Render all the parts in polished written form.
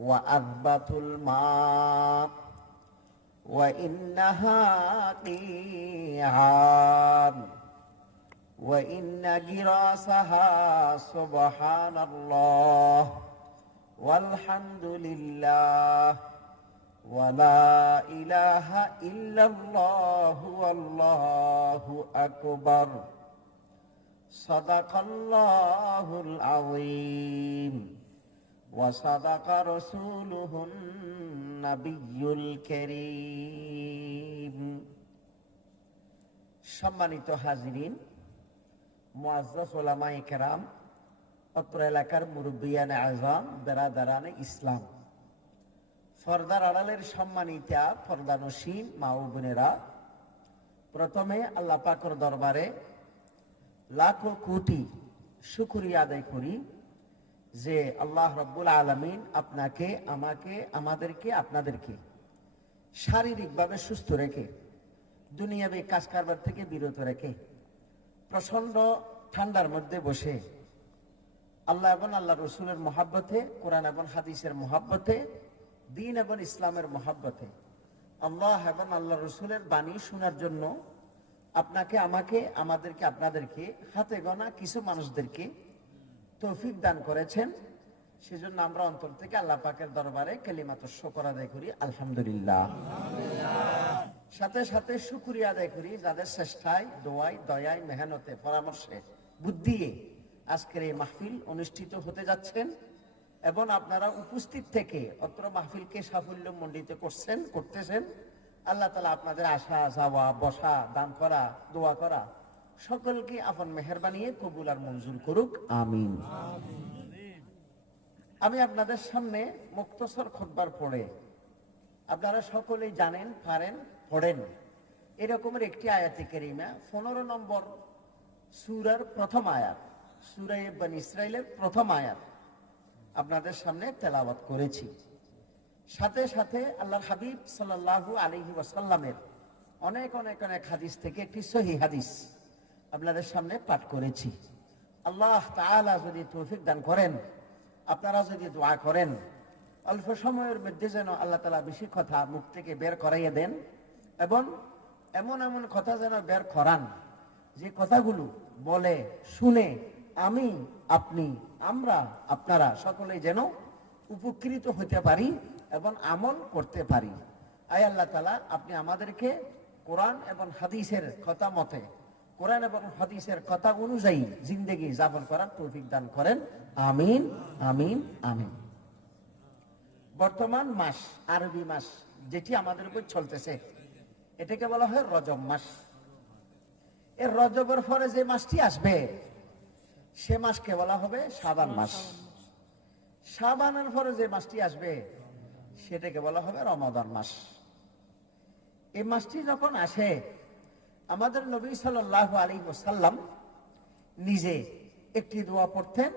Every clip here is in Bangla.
وأذبة الماء وإنها قيعان وإن جراسها سبحان الله والحمد لله ولا إله إلا الله والله أكبر صدق الله العظيم وصدق رسوله النبي الكريم সম্মানিত হাজিরিন, মুআজ্জাজ উলামায়ে কেরাম, অত্র এলাকার মুরব্বিয়ানে আযম, বেরাদারানে ইসলাম, পর্দার আড়ালের সম্মানিতা পর্দানসীন মা ও বোনেরা, প্রথমে আল্লাহ পাকের দরবারে লাখো কোটি শুকরিয়া আদায় করি যে আল্লাহ রাব্বুল আলামিন আপনাকে, আমাকে, আমাদেরকে, আপনাদেরকে শারীরিকভাবে সুস্থ রেখে, দুনিয়াবি কাজ কারবার থেকে বিরত রেখে, প্রচন্ড ঠান্ডার মধ্যে বসে আল্লাহ এবং আল্লাহ রসুলের মহাব্বতে, কোরআন এবং হাদিসের মহাব্বতে, দ্বীন এবং ইসলামের মহাব্বতে আল্লাহ এবং আল্লাহ রসুলের বাণী শোনার জন্য আপনাকে, আমাকে, আমাদেরকে, আপনাদেরকে, হাতে গোনা কিছু মানুষদেরকে তৌফিক দান করেছেন। সেজন্য আমরা অন্তর থেকে আল্লাহ পাকের দরবারে কালিমাতুশ শুকর আদায় করি, আলহামদুলিল্লাহ। সাথে সাথে শুকরিয়া আদায় করি যাদের চেষ্টায়, দোয়ায়, দয়ায়, মেহনতে, পরামর্শে, বুদ্ধিয়ে আজকের এই মাহফিল অনুষ্ঠিত হতে যাচ্ছেন এবং আপনারা উপস্থিত থেকে অত্র মাহফিলকে সাফল্যমণ্ডিত করতেছেন। আল্লাহ তাআলা আপনাদের আসা যাওয়া, বসা, দান করা, দোয়া করা সকলকে আপন মেহেরবানিয়ে কবুল আর মঞ্জুর করুক, আমিন। আমি আপনাদের সামনে মুক্তসর খুতবার পড়ে, আপনারা সকলেই জানেন, পারেন, পড়েন, এরকমের একটি আয়াতে কারিমা 15 নম্বর সূরার প্রথম আয়াত, সূরা বনী ইসরাঈলের প্রথম আয়াত আপনাদের সামনে তেলাওয়াত করেছি। সাথে সাথে আল্লাহর হাবিব সাল্লাল্লাহু আলাইহি ওয়াসাল্লামের অনেক অনেক অনেক হাদিস থেকে একটি সহিহ হাদিস আপনাদের সামনে পাঠ করেছি। আল্লাহ তাআলা যদি তৌফিক দান করেন, আপনারা যদি দোয়া করেন, অল্প সময়ের মধ্যে যেন আল্লাহ তাআলা বেশি কথা মুখ থেকে বের করাইয়া দেন এবং এমন এমন কথা যেন বের করান যে কথাগুলো বলে শুনে আমি, আপনি, আমরা, আপনারা সকলেই যেন উপকৃত হতে পারি এবং আমল করতে পারি। আয় আল্লাহ তাআলা, আপনি আমাদেরকে কোরআন এবং হাদিসের কথা মতে, কোরআন এবং হাদিসের কথা অনুযায়ী জিন্দেগি যাপন করার তৌফিক দান করেন, আমিন, আমিন, আমিন। বর্তমান মাস, আরবি মাস যেটি আমাদের উপর চলতেছে, এটাকে বলা হয় রজব মাস। এর রজবের পরে যে মাসটি আসবে সে মাসকে বলা হবে শাবান মাস। শাবানের পরে যে মাসটি আসবে সেটাকে বলা হবে রমাদান মাস। এই মাসটি যখন আসে, আমাদের নবী সাল্লাল্লাহু আলাইহি ওয়াসাল্লাম নিজে একটি দোয়া পড়তেন,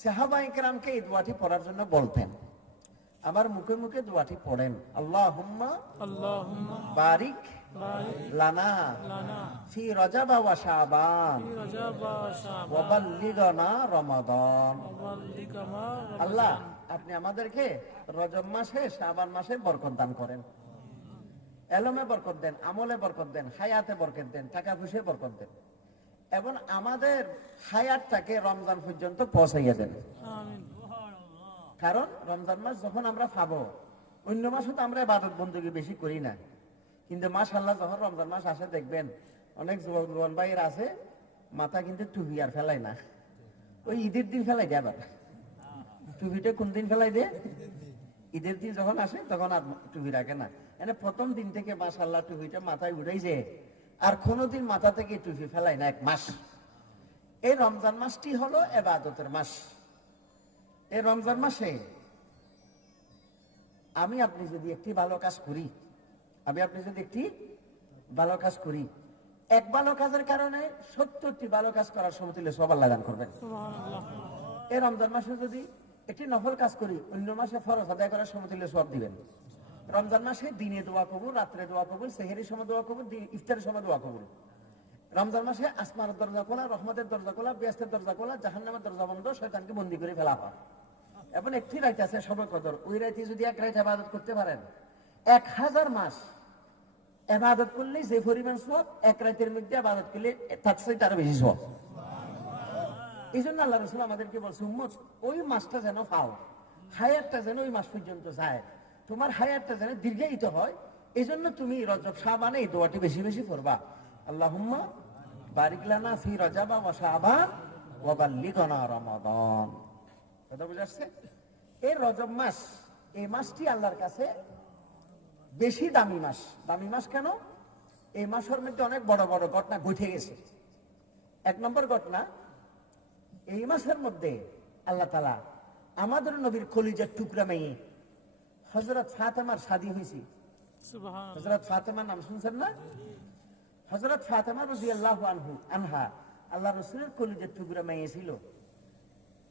সাহাবায়ে কেরামকে এই দোয়াটি পড়ার জন্য বলতেন। আমার মুখে মুখে দোয়াটি পড়েন, আল্লাহুম্মা বারিক লানা ফি রজব ওয়া শাবান ওয়া বাল্লিগনা রমাদান। আল্লাহ, আপনি আমাদেরকে রজব মাসে, শাবান মাসে বরকত দান করেন, এলমে বরকত দেন, আমলে বরকত দেন, হায়াতে বরকত দেন, টাকা পয়সায় বরকত দেন এবং আমাদের হায়াতটাকে রমজান পর্যন্ত পৌঁছাইয়া দেন। কারণ রমজান মাস যখন আমরা পাবো, অন্য মাসে তো আমরা ইবাদত বندگی বেশি করি না, কিন্তু মাশাআল্লাহ যখন রমজান মাস আসে দেখবেন অনেক যুবক ভাইয়ের আছে মাথা কিন্তু টুপি আর ফেলাই না, ওই ঈদের দিন ফেলাই দেয়। আবার টুপিটা কোন দিন ফেলাই দেয়? ঈদের দিন যখন আসে তখন আর টুপি রাখে না। এনে প্রথম দিন থেকে মাশাআল্লাহ টুপিটা মাথায় উঠাই যায়, আর কোনোদিন মাথা থেকে টুপি ফেলাই না এক মাস। এই রমজান মাসটি হলো ইবাদতের মাস। এই রমজান মাসে আমি আপনি যদি একটি ভালো কাজ করি, এক ভালো কাজের কারণে 70টি ভালো কাজ করার সমতুল্য সওয়াব আল্লাহ দান করবেন। এই রমজান মাসে যদি একটি নফল কাজ করি, অন্য মাসে ফরজ আদায় করার সমতুল্য সওয়াব দিবেন। রমজান মাসে দিনে দোয়া কবুল, রাত্রে দোয়া কবুল, সেহরির সময় দোয়া কবুল, ইফতারের সময় দোয়া কবুল। রমজান মাসে আসমানের দরজা খোলা, রহমতের দরজা খোলা, বেহেশতের দরজা খোলা, জাহান্নামের দরজা বন্ধ, শয়তানকে বন্দী করে ফেলা হয়। এবং একটি রাত আছে শবে কদর, ওই রাতে যদি এক রাত ইবাদত করতে পারেন 1000 মাস ইবাদত করলে যে পরিমাণ সওয়াব, এক রাতের মধ্যে ইবাদত করলে তার চেয়ে আরো বেশি সওয়াব। এই জন্য আল্লাহ রাসূল আমাদেরকে বলছে, উম্মত ওই মাসটা যেন পাও, হায়াতটা যেন ওই মাস পর্যন্ত যায়, তোমার হায়াতটা যেন দীর্ঘায়িত হয়। এই জন্য তুমি রজব শাবানে এই দোয়াটি বেশি বেশি করবা, আল্লাহুম্মা বারিক লানা ফি রজবা ওয়া শাবান ওয়া বাল্লিগনা রমাদান। কথা বুঝাচ্ছে? এই রজব মাস, এই মাসটি আল্লাহর কাছে বেশি দামি মাস। দামি মাস কেন? এই মাসের মধ্যে অনেক বড় বড় ঘটনা ঘটে গেছে। এক নম্বর ঘটনা, এই মাসের মধ্যে আল্লাহ তাআলা আমাদের নবীর কলিজার টুকরা মেয়ে হযরত ফাতেমার শাদী হয়েছে। সুবহানাল্লাহ। হযরত ফাতেমার নাম শুনছেন না? হযরত ফাতেমা রাদিয়াল্লাহু আনহা আল্লাহ রাসূলের কলিজার টুকরা মেয়ে ছিল।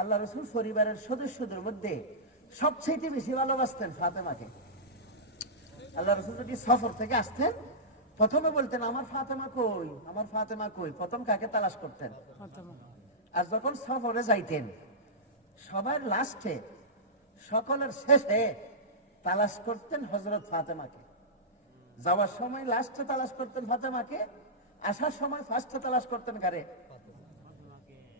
আল্লাহ রাসূল পরিবারের সদস্যদের মধ্যে সবচেয়ে বেশি ভালোবাসতেন ফাতেমাকে। আল্লাহ রাসূল যদি সফর থেকে আসতেন, প্রথমে বলতেন আমার ফাতেমা কই, আমার ফাতেমা কই। প্রথম কাকে তালাশ করতেন? ফাতেমা। আর যখন সফরে যাইতেন, সবার লাস্টে, সকলের শেষে তালাশ করতেন হযরত ফাতেমাকে। যাওয়ার সময় লাস্টে তালাশ করতেন ফাতেমাকে, আসার সময় ফার্স্টে তালাশ করতেন কারে?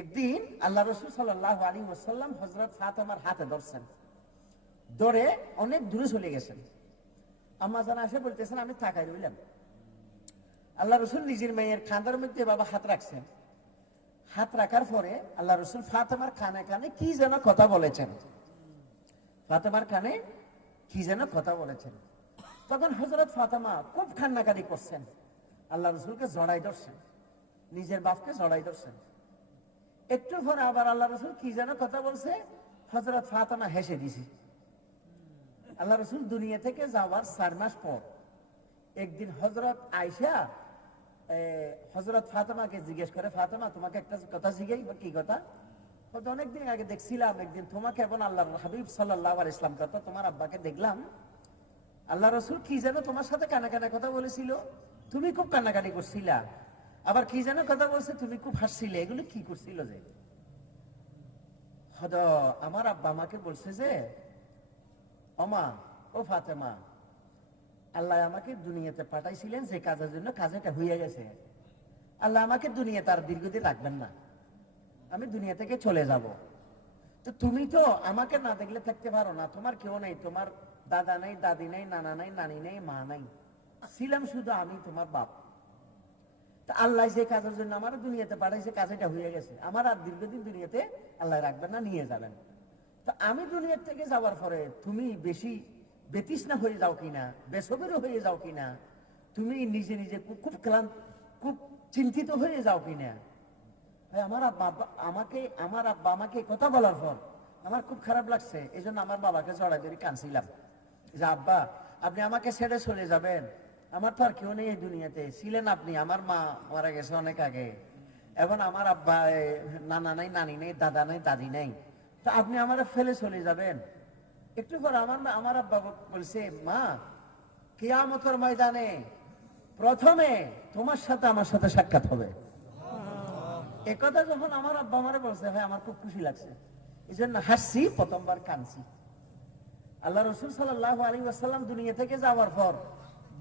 একদিন আল্লাহ রাসূল সাল্লাল্লাহু আলাইহি ওয়াসাল্লাম হযরত ফাতেমার হাতে ধরছেন, ধরে অনেক দূরে চলে গেছেন। আম্মা জান এসে বলতেছেন, আমি তাকাই রইলাম। আল্লাহ রাসূল নিজের মেয়ের কাঁধের মধ্যে বাবা হাত রাখছেন। হাত রাখার পরে আল্লাহ রাসূল ফাতেমার কানে কানে কি যেন কথা বলেছেন। ফাতেমার কানে কি যেন কথা বলেছেন। তখন হযরত ফাতেমা খুব কান্নাকাটি করছেন, আল্লাহ রাসূলকে জড়াই ধরছেন, নিজের বাপকে জড়াই ধরছেন। একটু পরে আবার আল্লাহ রাসূল কি যেন কথা বলছে, হযরত ফাতেমা হেসে দিছে। আল্লাহ রাসূল দুনিয়া থেকে যাওয়ার 4 মাস পর একদিন হযরত আয়েশা হযরত ফাতেমাকে জিজ্ঞেস করে, ফাতেমা তোমাকে একটা কথা জিজ্ঞাই। কি কথা? বলতে অনেকদিন আগে দেখছিলাম, একদিন তোমাকে এবং আল্লাহর হাবিব সাল্লাল্লাহু আলাইহি ওয়াসাল্লাম কথা তোমার আব্বাকে দেখলাম, আল্লাহ রাসূল কি যেন তোমার সাথে কানে কানে কথা বলেছিল, তুমি খুব কান্নাকাটি করছিলা, আবার কি যেন কথা বলছে, তুমি খুব হাসছিলে, এগুলো কি করছিল? যে আমার আব্বা আমাকে বলছে যে, ওমা ও ফাতেমা, আল্লাহ আমাকে দুনিয়াতে পাঠাইছিলেন যে কাজের জন্য, কাজটা হয়ে গেছে। আল্লাহ আমাকে দুনিয়াতে আর দীর্ঘদিন রাখবেন না, আমি দুনিয়া থেকে চলে যাব। তো তুমি তো আমাকে না দেখলে থাকতে পারো না, তোমার কেউ নেই, তোমার দাদা নেই, দাদি নেই, নানা নেই, নানি নেই, মা নাই, ছিলাম শুধু আমি তোমার বাপ। তা আল্লাহ যে কাজের জন্য আমার দুনিয়াতে পাঠাইছে, কাজটা হয়ে গেছে, আমার আর দীর্ঘদিন দুনিয়াতে আল্লাহ রাখবেন না, নিয়ে যাবেন। তো আমি দুনিয়ার থেকে যাওয়ার পরে তুমি বেশি বেতৃষ্ণা হয়ে যাও কিনা, বেসবের হয়ে যাও কিনা, তুমি নিজে নিজে খুব ক্লান্ত, খুব চিন্তিত হয়ে যাও কিনা। আমার আব্বা আমাকে কথা বলার পর আমার খুব খারাপ লাগছে, এই জন্য আমার বাবাকে জড়াই ধরে কাঁদছিলাম যে, আব্বা আপনি আমাকে ছেড়ে চলে যাবেন, আমার তো আর কেউ নেই এই দুনিয়াতে, ছিলেন আপনি, আমার মা মারা গেছে অনেক আগে, এবং আমার আব্বা নানা নাই, নানি নেই, দাদা নেই, দাদি নেই, তো আপনি আমার ফেলে চলে যাবেন। একটু পর আমার আব্বা বলছে, মা কিয়ামতের ময়দানে প্রথমে তোমার সাথে আমার সাথে সাক্ষাৎ হবে। একথা যখন আমার আব্বা আমারে বলছে, ভাই আমার খুব খুশি লাগছে, এই জন্য হাসছি, প্রথমবার কাঁদছি। আল্লাহ রাসূল সাল্লাল্লাহু আলাইহি ওয়াসাল্লাম দুনিয়া থেকে যাওয়ার পর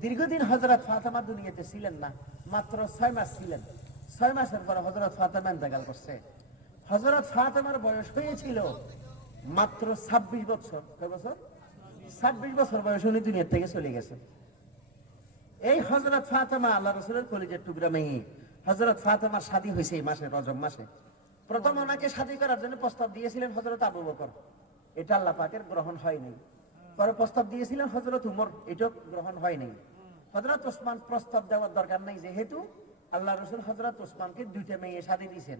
দীর্ঘদিন হযরত ফাতেমা দুনিয়াতে ছিলেন না, মাত্র 6 মাস ছিলেন। 6 মাসের পর হযরত ফাতেমা ইন্তেকাল করছে। হযরত ফাতেমার বয়স হয়েছিল মাত্র 26 বছর। কয় বছর? 26 বছর বয়স উনি দুনিয়া থেকে চলে গেছেন। এই হযরত ফাতেমা আল্লাহ রাসূলের কলিজার টুকরা মেয়ে। হযরত ফাতেমার শাদী হয়েছে এই মাসে, রজব মাসে। প্রথম ওনাকে শাদী করার জন্য প্রস্তাব দিয়েছিলেন হযরত আবু বকর, এটা আল্লাহ পাকের গ্রহণ হয়নি। পরে প্রস্তাব দিয়েছিলেন হযরত উমর, এটাও গ্রহণ হয়নি। হযরত ওসমান প্রস্তাব দেওয়ার দরকার নাই, যেহেতু আল্লাহ রাসূল হযরত ওসমানকে 2টা মেয়ে শাদী দিয়েছেন,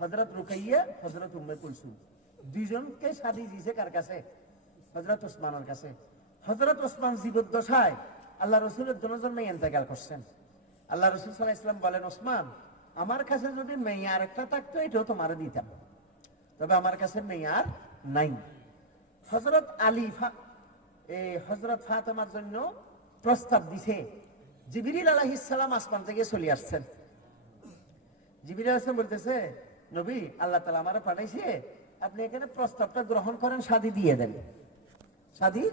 হযরত রুকাইয়া, হযরত উম্মে কুলসুম। দুইজনকে শাদী দিয়েছে কার কাছে? হযরত ওসমানের কাছে। হযরত ওসমান জীবদ্দশায় আল্লাহ রাসূলের দুজন মেয়ে ইন্তেকাল করছেন। আল্লাহ রাসূল সাল্লাল্লাহু আলাইহি ওয়াসাল্লাম বলেন, ওসমান আমার কাছে যদি মেয়ে আরেকটা থাকতো এটাও তোমারে দিতাম, তবে আমার কাছে মেয়ে আর নাই। হযরত আলী হযরত ফাতেমার জন্য প্রস্তাব দিছে। জিবরিল আলাইহিস সালাম আসমান থেকে চলে আসছেন। জিবরিল আলাইহিস সালাম বলতেছে, নবী আল্লাহ তাআলা আমারে পাঠাইছে আপনি এখানে প্রস্তাবটা গ্রহণ করেন, শাদী দিয়ে দেন। শাদী